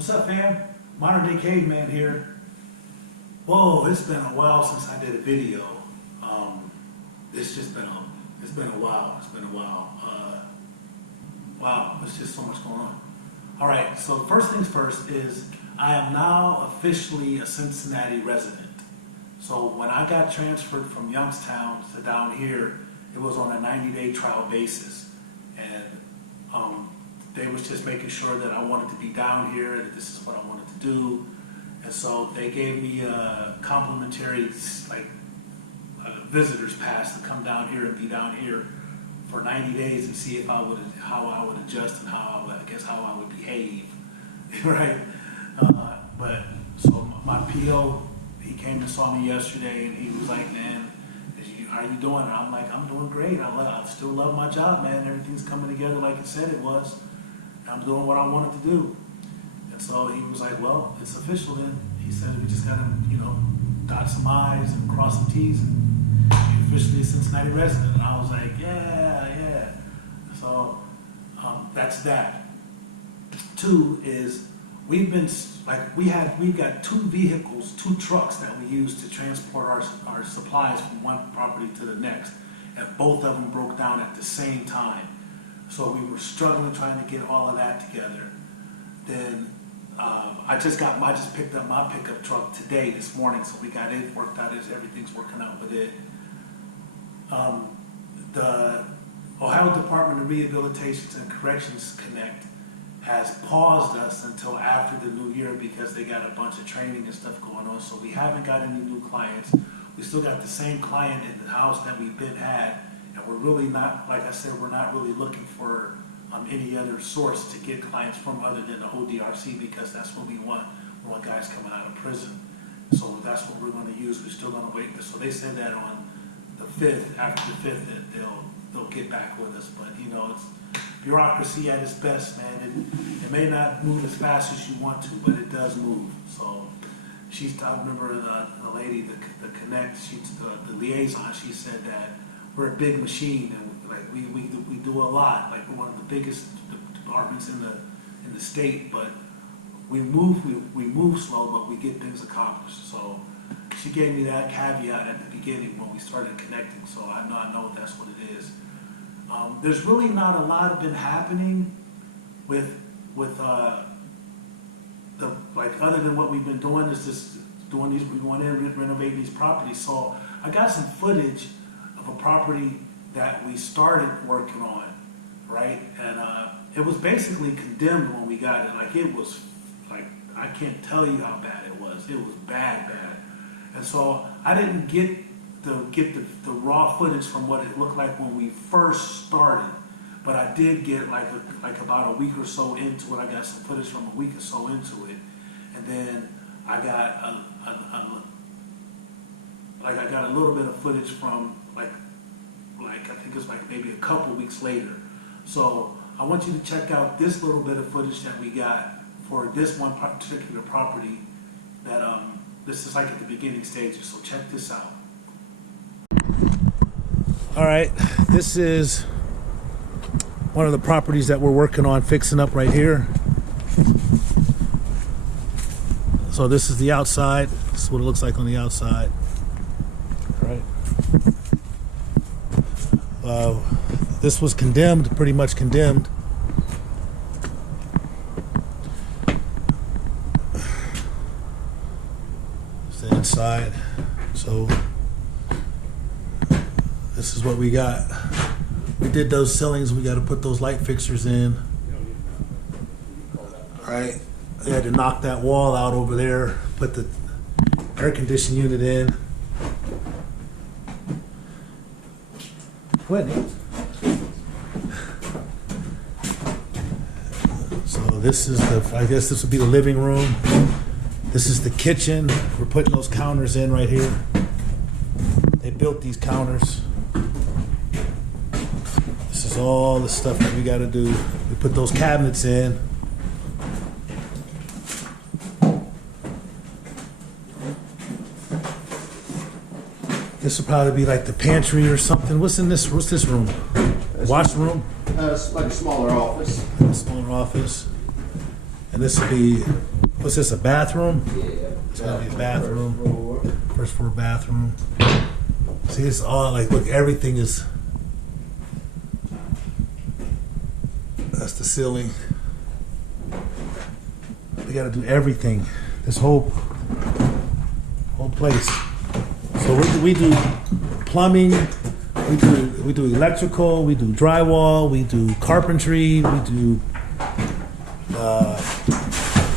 What's up, fam? Modern Day Caveman here. Whoa, it's been a while since I did a video. It's been a while. Wow, there's just so much going on. All right, so the first things first is I am now officially a Cincinnati resident. So when I got transferred from Youngstown to down here, it was on a 90-day trial basis, and they was just making sure that I wanted to be down here, that this is what I wanted to do. And so they gave me a complimentary visitor's pass to come down here and be down here for 90 days and see if how I would adjust and how I would behave, right? But so my PO, he came and saw me yesterday, and he was like, "Man, how are you doing?" And I'm like, "I'm doing great. I still love my job, man. Everything's coming together like it said it was. I'm doing what I wanted to do." And so he was like, "Well, it's official then." He said, "We just gotta, dot some I's and cross some T's, and you're officially a Cincinnati resident." And I was like, "Yeah." So that's that. Two is we've got two vehicles, two trucks that we use to transport our supplies from one property to the next, and both of them broke down at the same time. So we were struggling trying to get all of that together. Then I just picked up my pickup truck today, this morning, so we got it worked out. Everything's working out with it. The Ohio Department of Rehabilitation and Corrections Connect has paused us until after the new year because they got a bunch of training and stuff going on. So we haven't got any new clients. We still got the same client in the house that we've had, and we're really not, like I said, we're not really looking for any other source to get clients from other than the ODRC, because that's what we want. We want guys coming out of prison. So that's what we're going to use. We're still going to wait. So they said that on the 5th, after the 5th, that they'll get back with us. But it's bureaucracy at its best, man. It may not move as fast as you want to, but it does move. So I remember the lady, the connect, the liaison, she said that we're a big machine, and we do a lot. Like, we're one of the biggest departments in the state, but we move slow, but we get things accomplished. So she gave me that caveat at the beginning when we started connecting, so I know that's what it is. There's really not a lot of been happening with other than what we've been doing is just doing these. We want to renovate these properties. So I got some footage of a property that we started working on, right? And it was basically condemned when we got it. It was I can't tell you how bad it was. It was bad. And so I didn't get the raw footage from what it looked like when we first started, but I did get about a week or so into it. I got some footage from a week or so into it, and then I got I got a little bit of footage from I think it's maybe a couple weeks later. So I want you to check out this little bit of footage that we got for this one particular property. That this is at the beginning stages. So check this out. All right, this is one of the properties that we're working on fixing up right here. So this is the outside. This is what it looks like on the outside. All right. This was condemned, pretty much condemned. It's the inside. So this is what we got. We did those ceilings. We got to put those light fixtures in. All right. They had to knock that wall out over there, put the air conditioning unit in. Whitney. So this is I guess this would be the living room. This is the kitchen. We're putting those counters in right here. They built these counters. This is all the stuff that we got to do. We put those cabinets in. This will probably be the pantry or something. What's in this? What's this room? Washroom? It's like a smaller office. A smaller office. And this will be What's this, a bathroom? Yeah. It's gonna be a bathroom. First floor bathroom. See, it's all like, look, everything is. That's the ceiling. We gotta do everything. This whole place. So we do plumbing, we do electrical, we do drywall, we do carpentry, we do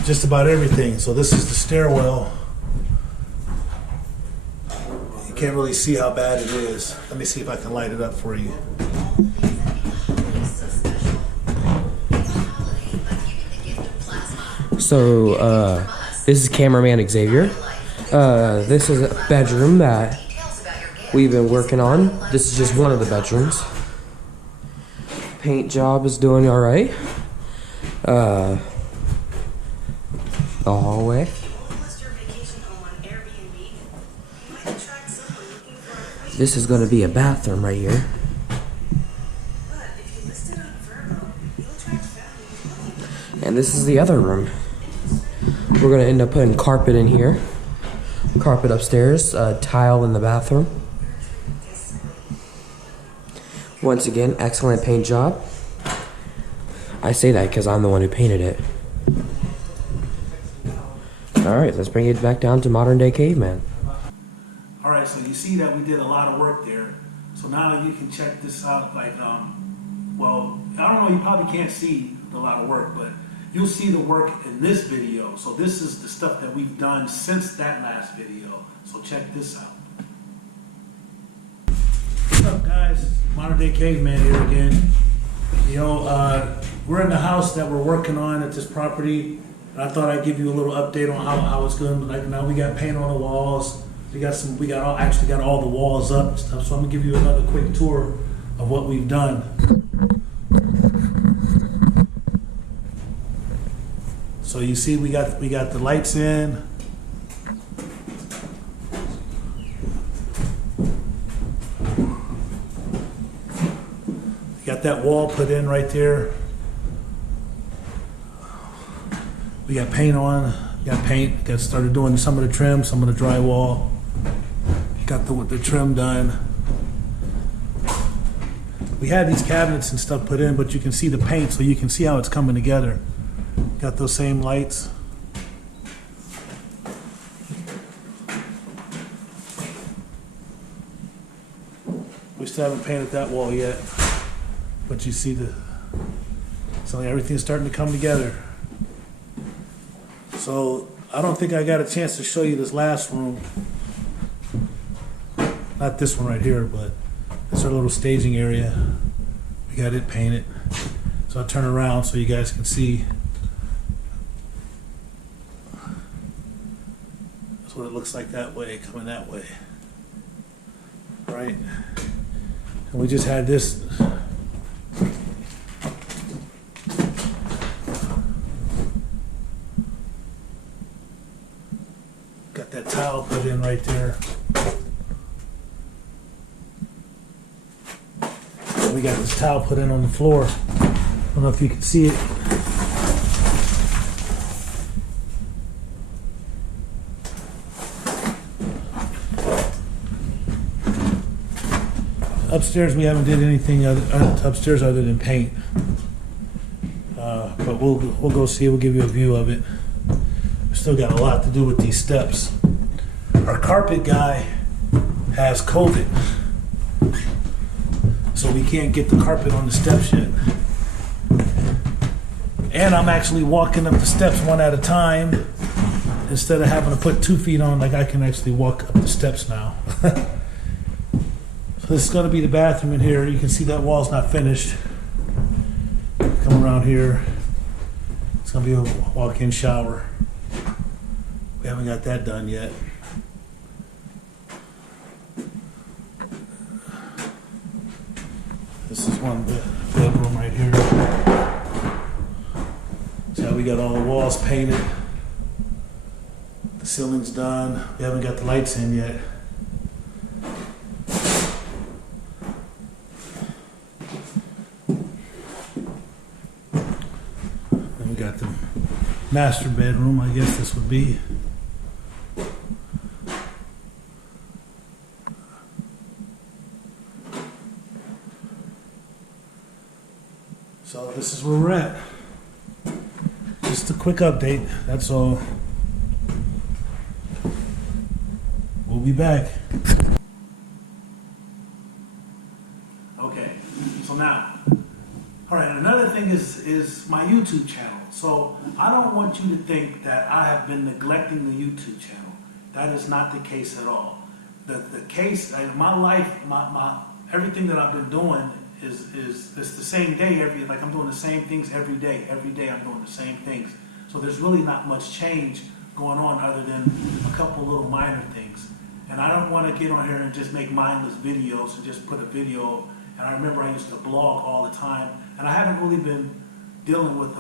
just about everything. So this is the stairwell. You can't really see how bad it is. Let me see if I can light it up for you. So, this is cameraman Xavier. This is a bedroom that we've been working on. This is just one of the bedrooms. Paint job is doing all right. The hallway. This is going to be a bathroom right here. And this is the other room. We're going to end up putting carpet in here. Carpet upstairs, tile in the bathroom. Once again, excellent paint job. I say that because I'm the one who painted it. Alright, let's bring it back down to modern day caveman. Alright, so you see that we did a lot of work there. So now you can check this out, like, well, I don't know, you probably can't see a lot of work, but you'll see the work in this video. So this is the stuff that we've done since that last video. So check this out. What's up, guys? Modern Day Caveman here again. You know, we're in the house that we're working on at this property. And I thought I'd give you a little update on how it's going. Like now we got paint on the walls. We actually got all the walls up and stuff. So I'm gonna give you another quick tour of what we've done. So you see we got the lights in. We got that wall put in right there. We got paint on. Got started doing some of the trim, some of the drywall. Got the trim done. We had these cabinets and stuff put in, but you can see the paint, so you can see how it's coming together. Got those same lights. We still haven't painted that wall yet, but you see so everything's starting to come together. So I don't think I got a chance to show you this last room. Not this one right here, but it's our little staging area. We got it painted. So I'll turn around so you guys can see. That's what it looks like that way, coming that way. Right? And we just had this. Got that tile put in right there. We got this towel put in on the floor. I don't know if you can see it. Upstairs we haven't did anything upstairs other than paint. But we'll go see it. We'll give you a view of it. We still got a lot to do with these steps. Our carpet guy has COVID, so we can't get the carpet on the steps yet. And I'm actually walking up the steps one at a time instead of having to put 2 feet on. Like I can actually walk up the steps now. So this is going to be the bathroom in here. You can see that wall's not finished. Come around here. It's going to be a walk-in shower. We haven't got that done yet. This is one bedroom right here. So we got all the walls painted. The ceiling's done. We haven't got the lights in yet. And we got master bedroom, I guess this would be. So this is where we're at. Just a quick update, that's all. We'll be back. Okay, so now, all right, another thing is my YouTube channel. So I don't want you to think that I have been neglecting the YouTube channel. That is not the case at all. The case, my life, my everything that I've been doing is it's the same day I'm doing the same things every day. Every day I'm doing the same things. So there's really not much change going on other than a couple little minor things. And I don't want to get on here and just make mindless videos and just put a video. And I remember I used to blog all the time, and I haven't really been dealing with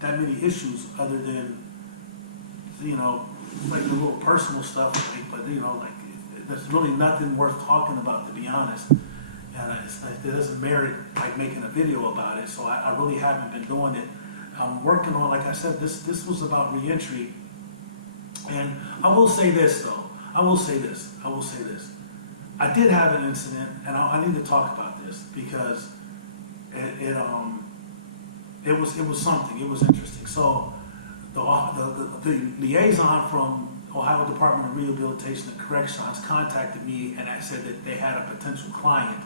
that many issues other than, you know, like the little personal stuff. But you know, like there's really nothing worth talking about, to be honest. And it's like, it doesn't merit like making a video about it. So I really haven't been doing it. I'm working on, like I said, this was about reentry. And I will say this though. I will say this. I did have an incident, and I need to talk about this because it was something. It was interesting. So the liaison from Ohio Department of Rehabilitation and Corrections contacted me, and I said that they had a potential client.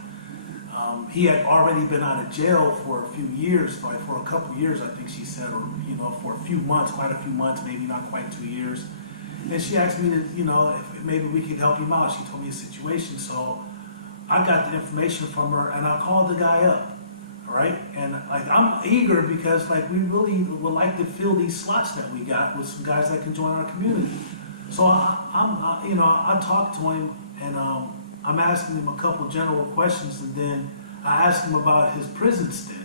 He had already been out of jail for a few years, like for a couple of years, I think she said, or you know, for a few months, quite a few months, maybe not quite 2 years. And she asked me to, you know, if maybe we could help him out. She told me a situation, so I got the information from her, and I called the guy up, all right? And like I'm eager because like we really would like to fill these slots that we got with some guys that can join our community. So I talked to him, and I'm asking him a couple general questions, and then I asked him about his prison stint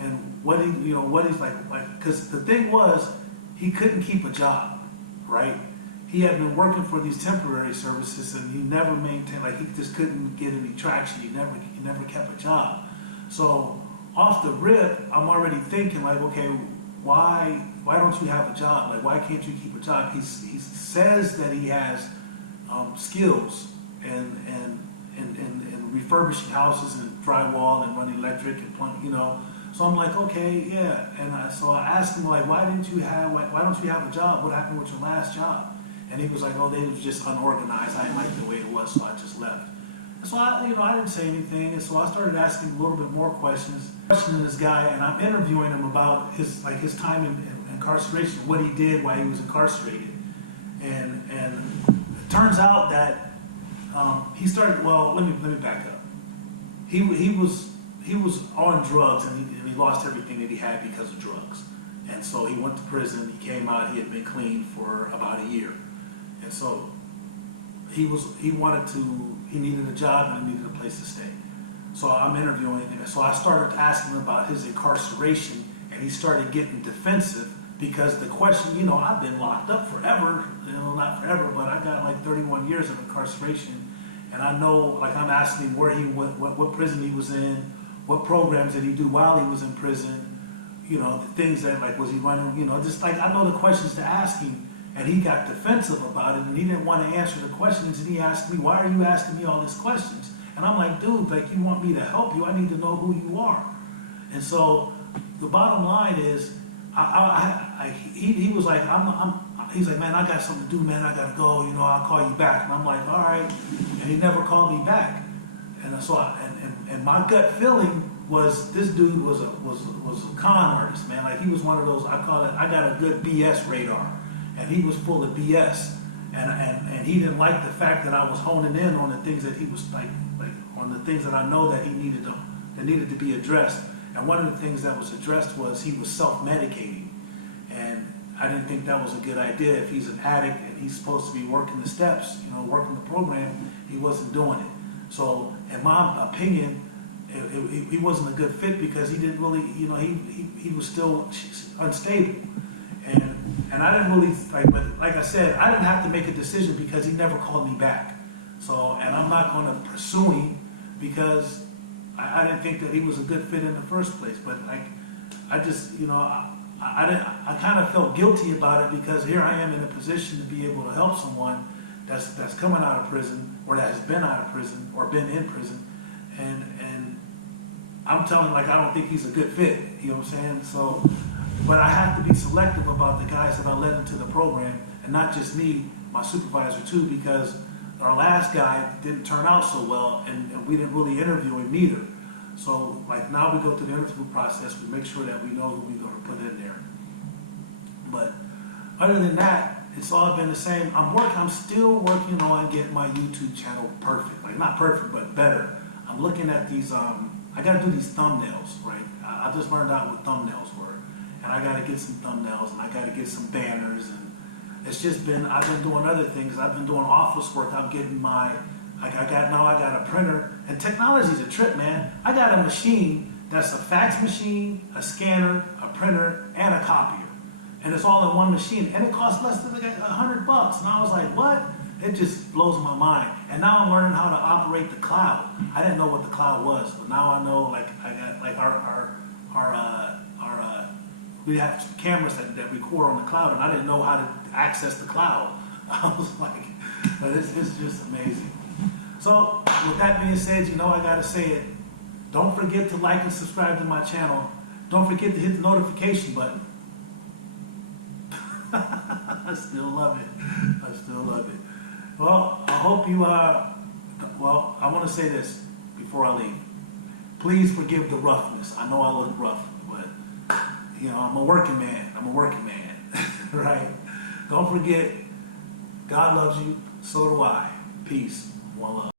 and what he's like, because the thing was he couldn't keep a job, right? He had been working for these temporary services, and he never maintained, like he just couldn't get any traction. He never kept a job. So off the rip, I'm already thinking like, okay, why don't you have a job? Like, why can't you keep a job? He says that he has skills and refurbishing houses and drywall and running electric and plumbing, you know. So I'm like, okay, yeah. And so I asked him like, why don't you have a job? What happened with your last job? And he was like, oh, they was just unorganized. I didn't like the way it was, so I just left. And so I didn't say anything, and so I started asking a little bit more questions, questioning this guy, and I'm interviewing him about his time in incarceration, what he did while he was incarcerated. And it turns out that he started. Well, let me back up. He was on drugs, and he lost everything that he had because of drugs. And so he went to prison. He came out. He had been clean for about a year. And so he needed a job and he needed a place to stay. So I'm interviewing him. So I started asking him about his incarceration, and he started getting defensive because the question, you know, I've been locked up forever, you know, not forever, but I got like 31 years of incarceration. And I know, like I'm asking him where he went, what prison he was in, what programs did he do while he was in prison, you know, the things that, like, was he running, you know, just like I know the questions to ask him. And he got defensive about it, and he didn't want to answer the questions, and he asked me, why are you asking me all these questions? And I'm like, dude, like, you want me to help you, I need to know who you are. And so the bottom line is, he was like, he's like, man, I got something to do, man, I got to go, you know, I'll call you back. And I'm like, all right. And he never called me back. And so and my gut feeling was this dude was a con artist, man. Like, he was one of those, I call it, I got a good BS radar. And he was full of BS, and he didn't like the fact that I was honing in on the things that he was like on the things that I know that needed to be addressed. And one of the things that was addressed was he was self-medicating, and I didn't think that was a good idea. If he's an addict and he's supposed to be working the steps, you know, working the program, he wasn't doing it. So, in my opinion, he wasn't a good fit because he didn't really, you know, he was still unstable. And I didn't really, but like I said, I didn't have to make a decision because he never called me back. So, and I'm not going to pursue him because I didn't think that he was a good fit in the first place. But like, I just, you know, I kind of felt guilty about it because here I am in a position to be able to help someone that's coming out of prison or that has been out of prison or been in prison, and I'm telling like I don't think he's a good fit. You know what I'm saying? So, but I have to be selective about the guys that I let into the program, and not just me, my supervisor too, because our last guy didn't turn out so well, and we didn't really interview him either. So like now we go through the interview process, we make sure that we know who we're going to put in there. But other than that, it's all been the same. I'm still working on getting my YouTube channel perfect. Like not perfect, but better. I'm looking at these, I gotta do these thumbnails, right? I just learned out what thumbnails were. And I gotta get some thumbnails and I gotta get some banners, and it's just been, I've been doing other things. I've been doing office work. I'm getting my, I got a printer, and technology's a trip, man. I got a machine that's a fax machine, a scanner, a printer, and a copier. And it's all in one machine, and it costs less than like $100. And I was like, what? It just blows my mind. And now I'm learning how to operate the cloud. I didn't know what the cloud was, but now I know. Like I got like we have cameras that record on the cloud, and I didn't know how to access the cloud. I was like, it's just amazing. So with that being said, you know I gotta say it. Don't forget to like and subscribe to my channel. Don't forget to hit the notification button. I still love it. I still love it. Well, I hope you well, I want to say this before I leave. Please forgive the roughness. I know I look rough, but you know, I'm a working man. Right? Don't forget, God loves you, so do I. Peace. One love.